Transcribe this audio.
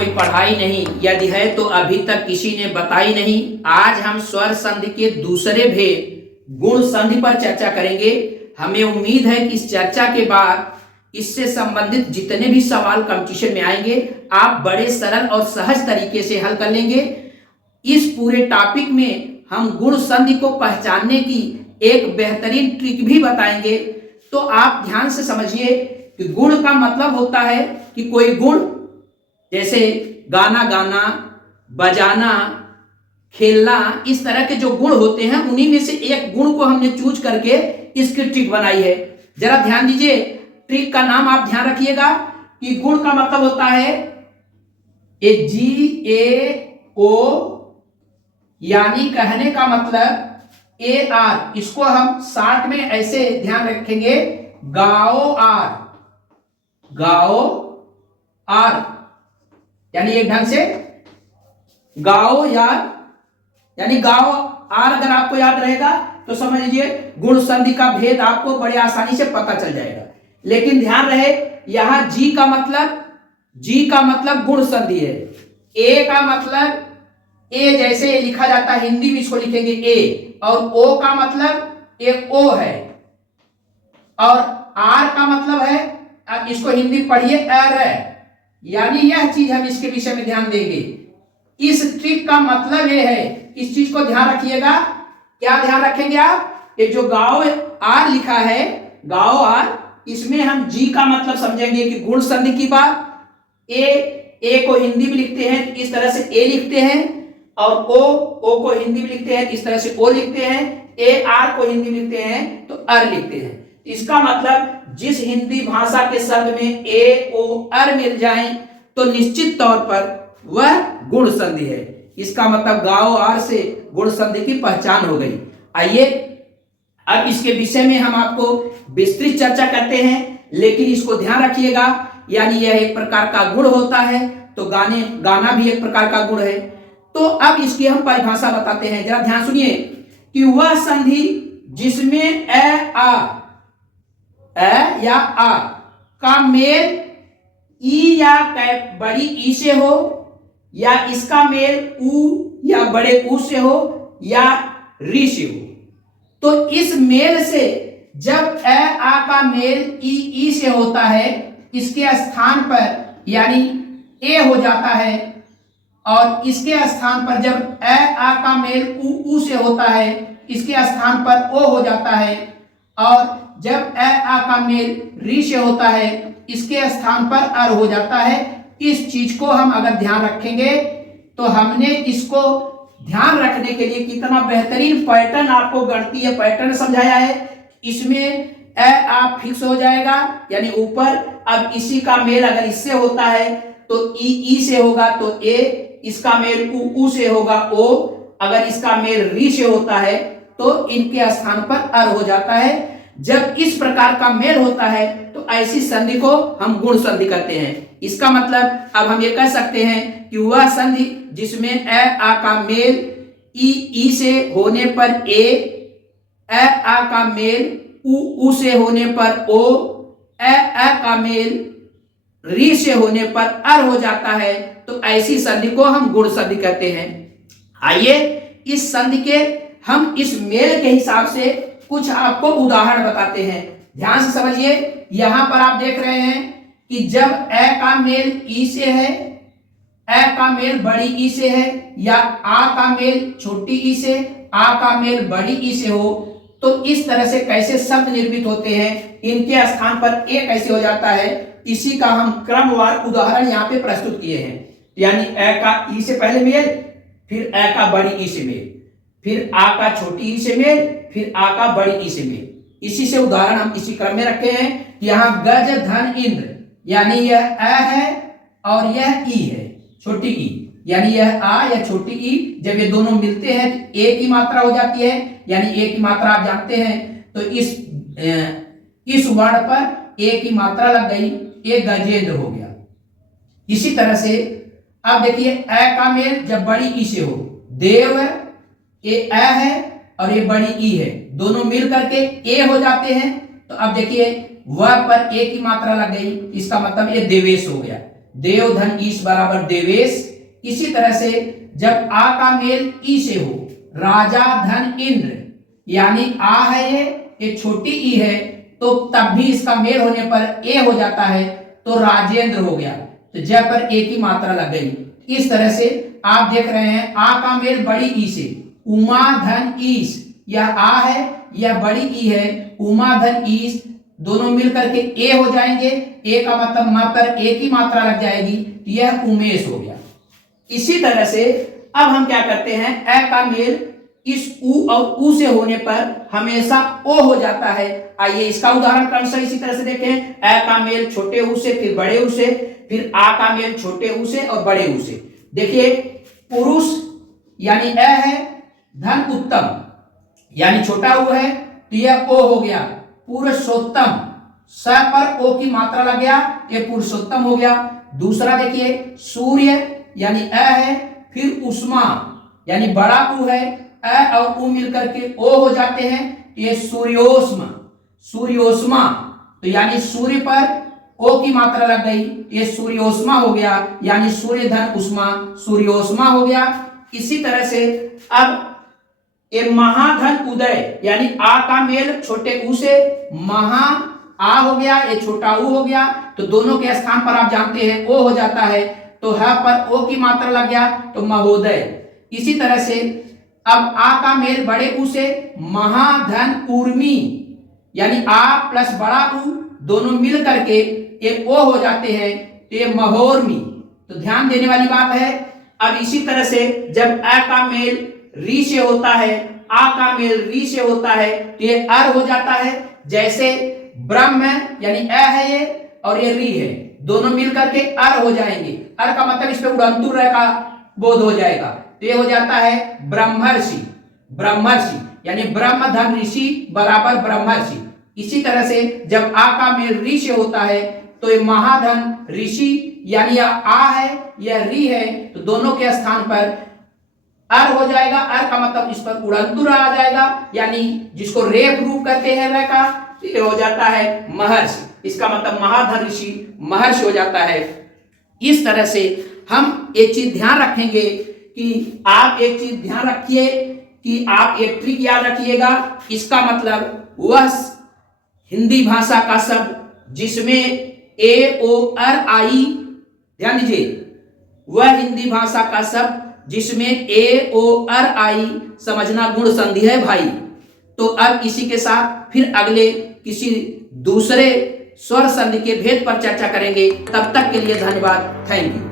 कोई पढ़ाई नहीं, यदि है तो अभी तक किसी ने बताई नहीं। आज हम स्वर संधि के दूसरे भेद गुण संधि पर चर्चा करेंगे। हमें उम्मीद है कि इस चर्चा के बाद इससे संबंधित जितने भी सवाल कंपटीशन में आएंगे आप बड़े सरल और सहज तरीके से हल कर लेंगे। इस पूरे टॉपिक में हम गुण संधि को पहचानने की एक बेहतरीन ट्रिक भी बताएंगे। तो आप ध्यान से समझिए कि गुण का मतलब होता है कि कोई गुण, जैसे गाना गाना, बजाना, खेलना, इस तरह के जो गुण होते हैं उन्हीं में से एक गुण को हमने चूज करके इसकी ट्रिक बनाई है। जरा ध्यान दीजिए, ट्रिक का नाम आप ध्यान रखिएगा कि गुण का मतलब होता है GAO, यानी कहने का मतलब AR, इसको हम शॉर्ट में ऐसे ध्यान रखेंगे, गाओ आर, गाओ आर, यानी एक ढंग से गाओ यार, यानी गाओ आर अगर आपको याद रहेगा तो समझ लीजिए गुण संधि का भेद आपको बड़े आसानी से पता चल जाएगा। लेकिन ध्यान रहे यहां G का मतलब गुण संधि है, A का मतलब ए जैसे लिखा जाता है हिंदी में इसको लिखेंगे ए, और ओ का मतलब एक ओ है, और आर का मतलब है, अब इसको हिंदी पढ़िए एर है, यानी यह चीज हम इसके विषय में ध्यान देंगे। इस ट्रिक का मतलब यह है, इस चीज को ध्यान रखिएगा। क्या ध्यान रखेंगे आप? ये जो गाओ आर लिखा है, गाओ आर, इसमें हम जी का मतलब समझेंगे कि गुण संधि की बात। ए को हिंदी में लिखते हैं इस तरह से ए लिखते हैं, और ओ को हिंदी में लिखते हैं इस तरह से ओ लिखते हैं, ए आर को हिंदी में लिखते हैं तो अर लिखते हैं। इसका मतलब जिस हिंदी भाषा के शब्द में ए ओ अर मिल जाएं तो निश्चित तौर पर वह गुण संधि है। इसका मतलब गाओ आर से गुण संधि की पहचान हो गई। आइए अब इसके विषय में हम आपको विस्तृत चर्चा करते हैं, लेकिन इसको ध्यान रखिएगा, यानी यह एक प्रकार का गुण होता है तो गाना भी एक प्रकार का गुण है। तो अब इसकी हम परिभाषा बताते हैं, जरा ध्यान सुनिए कि वह संधि जिसमें ए या आ का मेल ई या बड़ी ई से हो, या इसका मेल ऊ या बड़े ऊ से हो, या री से हो। तो इस मेल से जब ए आ का मेल ई से होता है, इसके स्थान पर यानी ए हो जाता है, और इसके स्थान पर जब ए आ का मेल ऊ से होता है, इसके स्थान पर ओ हो जाता है, और जब ए आ का मेल री से होता है, इसके स्थान पर अर हो जाता है। इस चीज को हम अगर ध्यान रखेंगे तो हमने इसको ध्यान रखने के लिए कितना बेहतरीन पैटर्न आपको गणितीय पैटर्न समझाया है। इसमें ए आ फिक्स हो जाएगा यानी ऊपर, अब इसी का मेल अगर इससे होता है तो ई से होगा तो ए, इसका मेल ऊ से होगा ओ, अगर इसका मेल री से होता है तो इनके स्थान पर अर हो जाता है। जब इस प्रकार का मेल होता है तो ऐसी संधि को हम गुण संधि कहते हैं। इसका मतलब अब हम ये कह सकते हैं कि वह संधि जिसमें ए आ का मेल ई से होने पर ए आ का मेल ऊ से होने पर ओ, ए का मेल री से होने पर अर हो जाता है, तो ऐसी संधि को हम गुण संधि कहते हैं। आइए इस संधि के हम इस मेल के हिसाब से कुछ आपको उदाहरण बताते हैं। ध्यान से समझिए, यहां पर आप देख रहे हैं कि जब ए का मेल ई से है, ए का मेल बड़ी ई से है, या आ का मेल छोटी ई से, आ का मेल बड़ी ई से हो, तो इस तरह से कैसे शब्द निर्मित होते हैं, इनके स्थान पर ए कैसे हो जाता है, इसी का हम क्रमवार उदाहरण यहाँ पे प्रस्तुत किए हैं। यानी ए का ई से पहले मेल, फिर ए का बड़ी ई से मेल, फिर आ का छोटी ई से मेल, फिर आ का बड़ी ई से मेल। इसी से उदाहरण हम इसी क्रम में रखे हैं। यहाँ गज धन इंद्र, यानी यह ए है और यह ई है छोटी ई, यानी यह आ या छोटी ई, जब ये दोनों मिलते हैं तो ए की मात्रा हो जाती है, यानी ए की मात्रा आप जानते हैं, तो इस वर्ण पर ए की मात्रा लग गई, ए गजेंद्र हो गया। इसी तरह से अब देखिए ए का मेल जब बड़ी ई से हो, देव ए है और ये बड़ी ई है, दोनों मिल करके ए हो जाते हैं, तो अब देखिए वह पर ए की मात्रा लग गई, इसका मतलब ये देवेश हो गया। देव धन ईश बराबर देवेश। इसी तरह से जब आ का मेल ई से हो, राजा धन इंद्र, यानी आ है ये छोटी ई है, तो तब भी इसका मेल होने पर ए हो जाता है, तो राजेंद्र हो गया। तो ज पर ए की मात्रा लग गई। इस तरह से आप देख रहे हैं आ का मेल बड़ी ई से, उमा धन ईश, यह आ है यह बड़ी ई है, उमा धन ईश दोनों मिलकर के ए हो जाएंगे। ए का मतलब म पर ए की मात्रा लग जाएगी, तो यह उमेश हो गया। इसी तरह से अब हम क्या करते हैं, ए का मेल इस उ और उ से होने पर हमेशा ओ हो जाता है। आइए इसका उदाहरण कौन सा इसी तरह से देखें। ए का मेल छोटे उ से, फिर बड़े उ से, फिर आ का मेल छोटे उ से और बड़े उ से। देखिए पुरुष यानी ए है, धन उत्तम यानी छोटा उ है, तो यह ओ हो गया। पुरुषोत्तम, स पर ओ की मात्रा लग गया, ये पुरुषोत्तम हो गया। दूसरा देखिए सूर्य यानी अ है, फिर उष्मा यानी बड़ा उ है, अ और उ मिलकर के ओ हो जाते हैं, ये सूर्योष्मा, सूर्योष्मा, तो यानी सूर्य पर ओ की मात्रा लग गई, ये सूर्योष्मा हो गया, यानी सूर्य धन उष्मा, सूर्योष्मा हो गया। इसी तरह से अब ये महाधन उदय यानी आ का मेल छोटे उ से, महा आ हो गया, ये छोटा उ हो गया, तो दोनों के स्थान पर आप जानते हैं ओ हो जाता है, तो ह पर ओ की मात्रा लग गया, तो महोदय। इसी तरह से अब आ का मेल बड़े उ से, महाधन उर्मी यानी आ प्लस बड़ा उ दोनों मिल करके ये ओ हो जाते हैं, तो ये महोर्मी। तो ध्यान देने वाली बात है। अब इसी तरह से जब अ का मेल री से होता है, आ का मेल री से होता है, तो ये अर हो जाता है। जैसे ब्रह्म यानी अ है ये और ये री है, दोनों मिल करके अर हो जाएंगे। अर का मतलब इस पे उड़ंतु र का बोध हो जाएगा, तो ये हो जाता है ब्रह्मर्षि, ब्रह्मर्षि यानी ब्रह्म धन ऋषि बराबर ब्रह्मर्षि। इसी तरह से जब आ का मेल री से होता है, तो ये महाधन ऋषि यानी यह आ है यह री है, तो दोनों के स्थान पर अर हो जाएगा। अर का मतलब इस पर उड़ंतु आ जाएगा, यानी जिसको रेप रूप कहते हैं वह का, ये हो जाता है महर्षि। इसका मतलब महाधन ऋषि महर्षि हो जाता है। इस तरह से हम एक चीज ध्यान रखेंगे कि आप एक चीज ध्यान रखिए कि आप एक ट्रिक याद रखिएगा। इसका मतलब वह हिंदी भाषा का शब्द जिसमें ए ओ अर आई, ध्यान दीजिए, वह हिंदी भाषा का शब्द जिसमें ए ओ अर आई समझना गुण संधि है भाई। तो अब इसी के साथ फिर अगले किसी दूसरे स्वर संधि के भेद पर चर्चा करेंगे। तब तक के लिए धन्यवाद, थैंक यू।